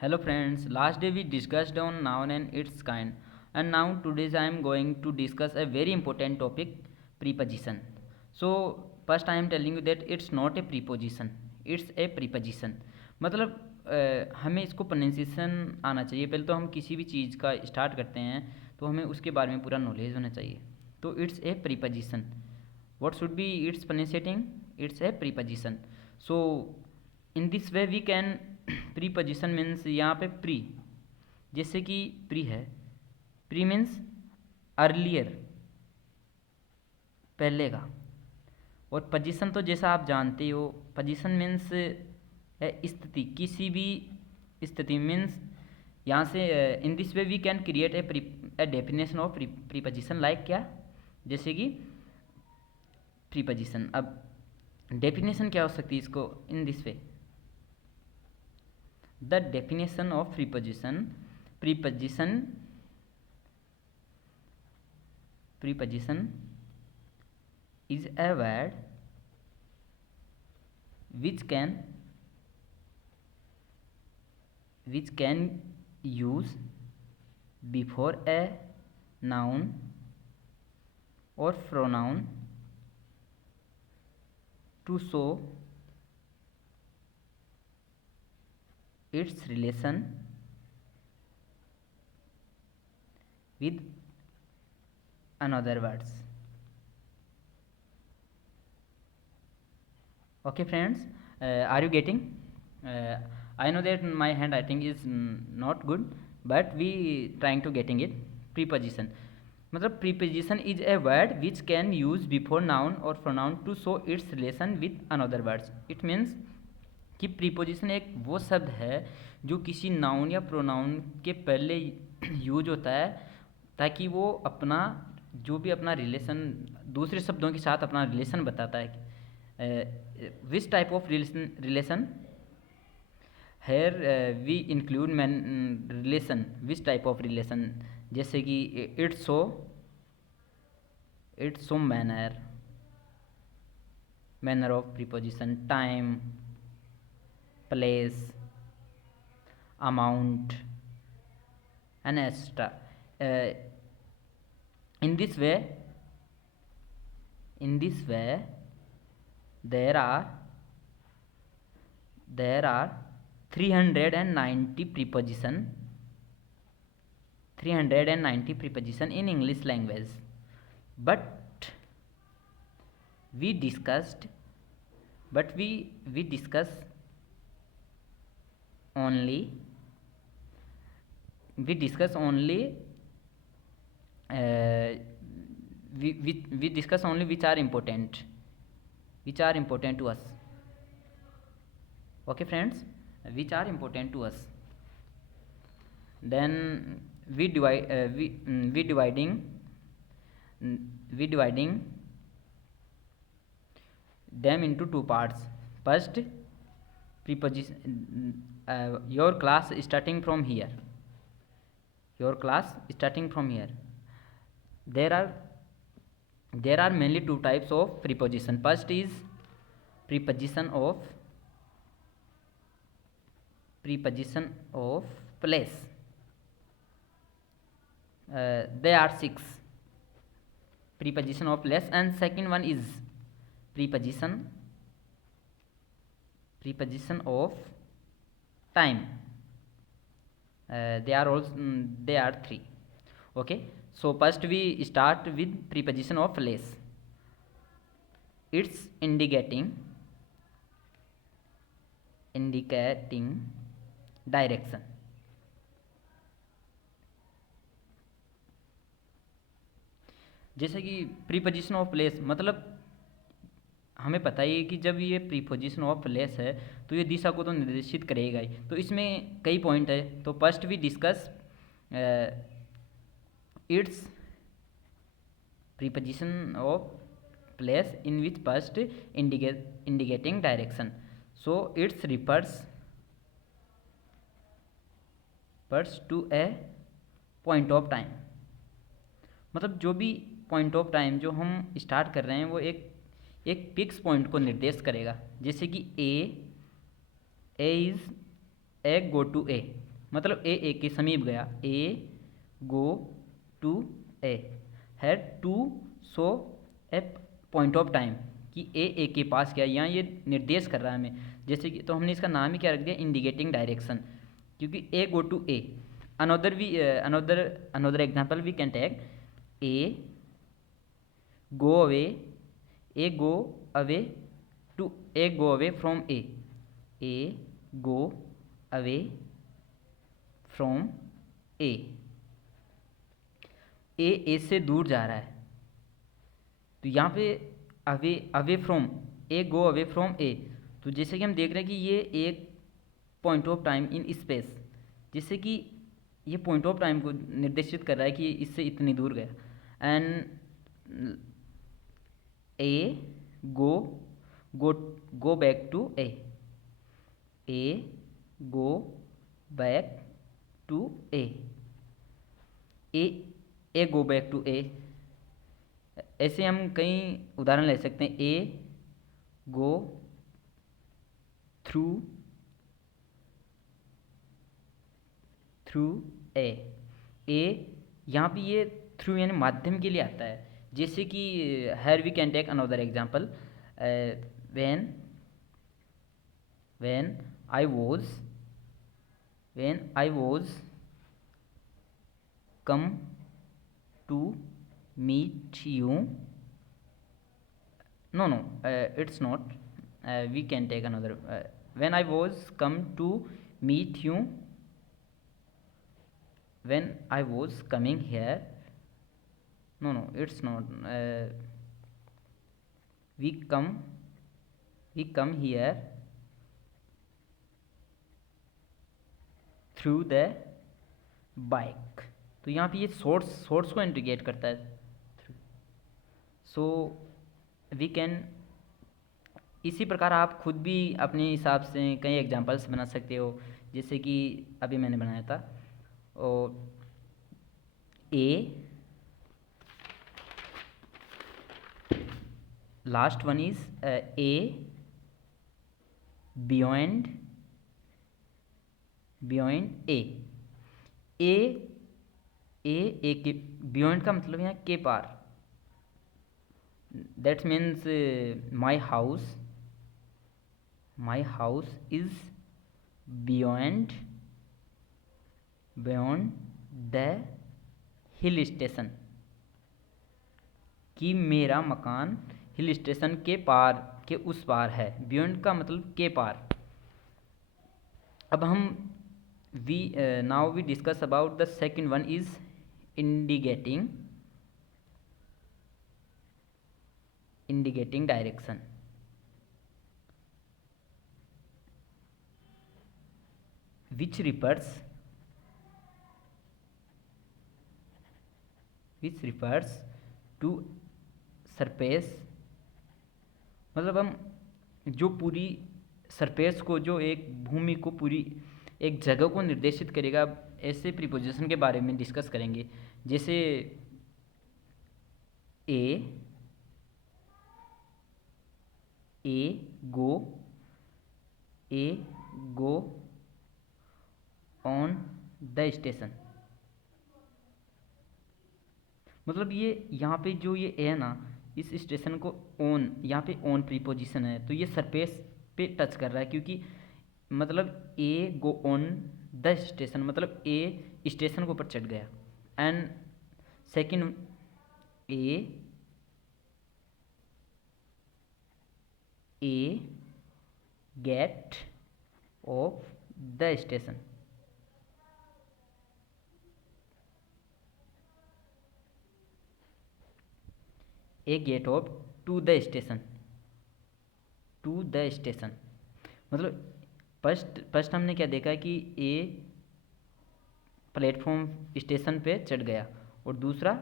Hello friends, last day we discussed on noun and its kind, and now today I am going to discuss a very important topic, preposition. So first I am telling you that it's not a preposition, it's a preposition. मतलब हमें इसको pronunciation आना चाहिए। पहले तो हम किसी भी चीज़ का स्टार्ट करते हैं तो हमें उसके बारे में पूरा नॉलेज होना चाहिए। तो it's a preposition. What should be it's pronunciating? It's a preposition. So in this way we can preposition means यहाँ पे प्री, जैसे कि प्री है, प्री मीन्स अर्लियर, पहले का। और पोजीशन तो जैसा आप जानते हो, पोजीशन मीन्स स्थिति, किसी भी स्थिति मीन्स यहाँ से in this way we can create a definition of preposition like क्या, जैसे कि प्रीपोजिशन। अब डेफिनेशन क्या हो सकती है इसको इन this way? The definition of preposition is a word which can use before a noun or pronoun to show its relation with another words. Okay friends, are you getting? I know that my handwriting is not good, but we trying to getting it. Preposition मतलब preposition is a word which can use before noun or pronoun to show its relation with another words. It means कि preposition एक वो शब्द है जो किसी noun या pronoun के पहले यूज होता है ताकि वो अपना जो भी अपना रिलेशन दूसरे शब्दों के साथ अपना रिलेशन बताता है। Which type of relation here we include man relation, which type of relation, जैसे कि it's so manner of preposition, time, place, amount, and extra. In this way there are 390 preposition in English language, but we discuss only we discuss only which are important to us. Okay friends, which are important to us. Then we dividing them into two parts. First, preposition. Your class starting from here. There are mainly two types of preposition. First is preposition of place. There are 6 preposition of place, and second one is preposition of time. They are 3. Okay, so first we start with preposition of place. It's indicating direction. जैसे कि preposition of place मतलब हमें पता ही है कि जब ये preposition of place है तो ये दिशा को तो निर्देशित करेगा ही। तो इसमें कई पॉइंट है। तो first we discuss it's preposition of place in which first indicating direction. So it's refers to a point of time. मतलब जो भी पॉइंट ऑफ टाइम जो हम स्टार्ट कर रहे हैं वो एक फिक्स पॉइंट को निर्देश करेगा। जैसे कि ए इज ए गो टू ए, मतलब ए के समीप गया, A go to A, had to show a point of time, कि ए के पास गया, यहाँ ये निर्देश कर रहा है हमें। जैसे कि तो हमने इसका नाम ही क्या रख दिया, इंडिकेटिंग डायरेक्शन, क्योंकि A go to A. Another example we can take A go away, A go away to, A go away from A go away from A, A से दूर जा रहा है, तो यहाँ पे away, away from, A go away from A, तो जैसे कि हम देख रहे हैं कि ये एक point of time in space, जिससे कि ये पॉइंट ऑफ टाइम को निर्देशित कर रहा है कि इससे इतनी दूर गया। And A go go go back to A go back to A go back to A. ऐसे हम कई उदाहरण ले सकते हैं, ए गो थ्रू ए, यहाँ पे ये थ्रू यानी माध्यम के लिए आता है। जैसे कि here we can take another example, when I was come to meet you, no, it's not, we can take another, when I was come to meet you, when I was coming here, no, it's not, we come here through the bike, तो यहाँ पे ये source को indicate करता है। So we can, इसी प्रकार आप खुद भी अपने हिसाब से कई एग्जांपल्स बना सकते हो, जैसे कि अभी मैंने बनाया था। और ए, last one is a beyond uh के बियॉन्ड का मतलब यहाँ के पार, that means my house is beyond the hill station, कि मेरा मकान हिल स्टेशन के पार, के उस पार है। बियॉन्ड का मतलब के पार। अब हम now we discuss about the second one is indicating direction, which refers to surface, मतलब हम जो पूरी सरफेस को, जो एक भूमि को, पूरी एक जगह को निर्देशित करेगा। ऐसे प्रीपोजिशन के बारे में डिस्कस करेंगे, जैसे ए गो ऑन द स्टेशन, मतलब ये यहाँ पे जो ये है ना, इस स्टेशन को ऑन, यहाँ पे ऑन प्रीपोजिशन है, तो ये सरफेस पे टच कर रहा है, क्योंकि मतलब a go on the station, मतलब ए स्टेशन के ऊपर चढ़ गया। And second, a get off the station, a get off to the station, मतलब फर्स्ट हमने क्या देखा कि ए प्लेटफॉर्म स्टेशन पे चढ़ गया, और दूसरा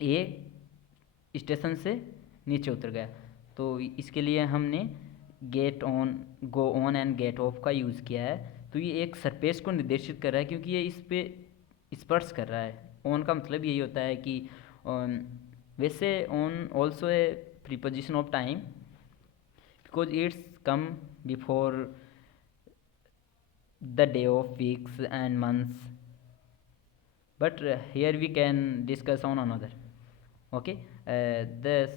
ए स्टेशन से नीचे उतर गया। तो इसके लिए हमने get on, go on and get off का यूज़ किया है। तो ये एक सरफेस को निर्देशित कर रहा है, क्योंकि ये इस पे स्पर्श कर रहा है। ऑन का मतलब यही होता है कि वैसे on also a preposition of time, because it's come before the day of weeks and months, but here we can discuss on another. Okay, the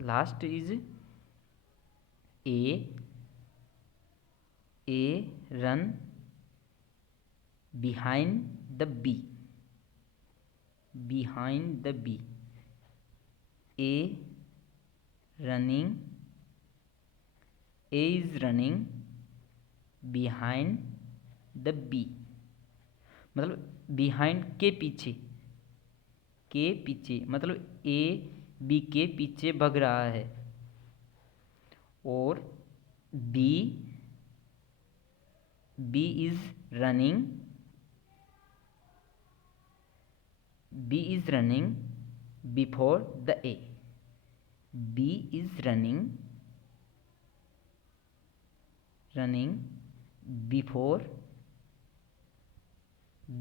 last is a run behind the b, behind the b, a running, a is running behind the b, मतलब behind के पीछे, के पीछे मतलब A B के पीछे भाग रहा है, और B is running, B is running before the A. B is running before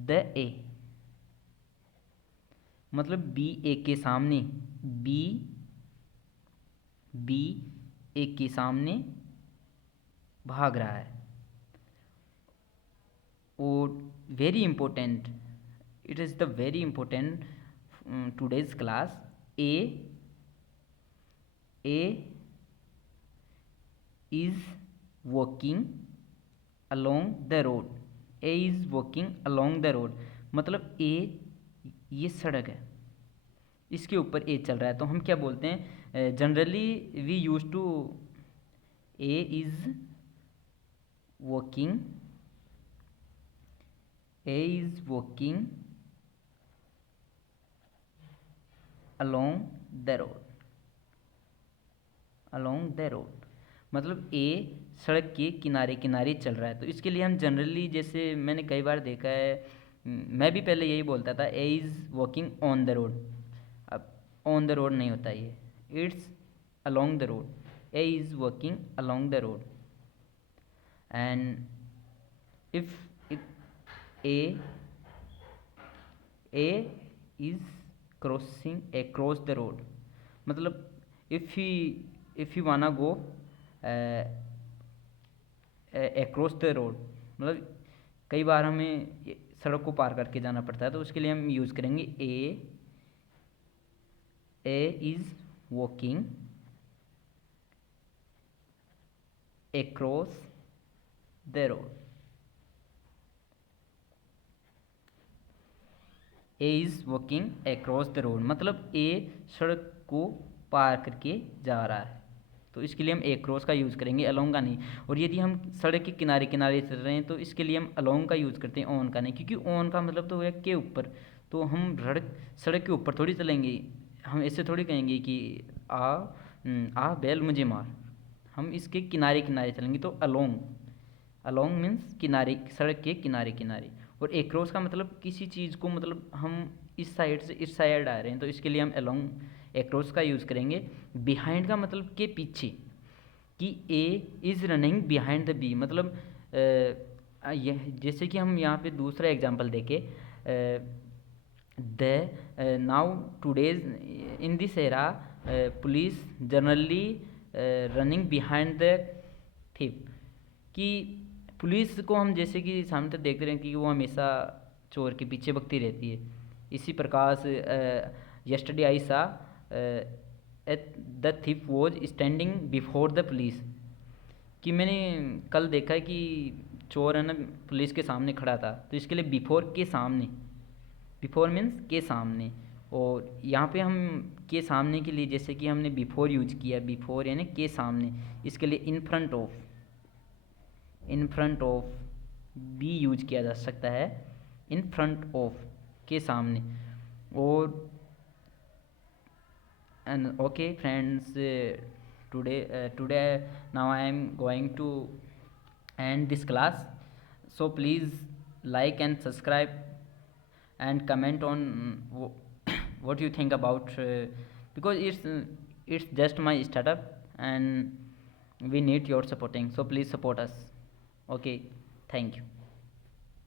the A, मतलब B A के सामने, B A के सामने भाग रहा है। और very important, it is the very important today's class, a is walking along the road, a is walking along the road, मतलब a ये सड़क है, इसके ऊपर ए चल रहा है, तो हम क्या बोलते हैं, generally we use to A is walking, A is walking along the road, मतलब ए सड़क के किनारे किनारे चल रहा है। तो इसके लिए हम जनरली, जैसे मैंने कई बार देखा है, मैं भी पहले यही बोलता था, A is walking on the road. अब ऑन द रोड नहीं होता ये, it's along the road, A is walking along the road. And if A is crossing across the road, मतलब if you wanna go across the road, मतलब कई बार हमें सड़क को पार करके जाना पड़ता है, तो उसके लिए हम यूज़ करेंगे A is walking across the road, A is walking across the road, मतलब ए सड़क को पार करके जा रहा है, तो इसके लिए हम across का यूज़ करेंगे, along का नहीं। और यदि हम सड़क के किनारे किनारे चल रहे हैं, तो इसके लिए हम along का यूज़ करते हैं, on का नहीं, क्योंकि on का मतलब तो हो गया के ऊपर, तो हम सड़क के ऊपर थोड़ी चलेंगे, हम ऐसे थोड़ी कहेंगे कि आ बैल मुझे मार, हम इसके किनारे किनारे चलेंगे, तो along मीन्स किनारे, सड़क के किनारे किनारे। और across का मतलब किसी चीज़ को, मतलब हम इस साइड से इस साइड आ रहे हैं, तो इसके लिए हम along across का यूज़ करेंगे। behind का मतलब के पीछे, कि A is running behind the B, मतलब यह, जैसे कि हम यहाँ पे दूसरा एग्जांपल देखें, the now today's in this era police generally running behind the thief, कि पुलिस को हम जैसे कि सामने तक देखते रहे कि वो हमेशा चोर के पीछे भगती रहती है। इसी प्रकार से yesterday I saw the thief was standing before the police, कि मैंने कल देखा है कि चोर है ना पुलिस के सामने खड़ा था, तो इसके लिए बिफोर के सामने, बिफोर मीन्स के सामने। और यहाँ पे हम के सामने के लिए जैसे कि हमने बिफोर यूज किया, बिफोर यानी के सामने, इसके लिए in front of B use किया जा सकता है, इन फ्रंट ऑफ के सामने। और and okay friends, today now I am going to end this class, so please like and subscribe and comment on what you think about, because it's just my startup and we need your supporting, so please support us. Okay, thank you.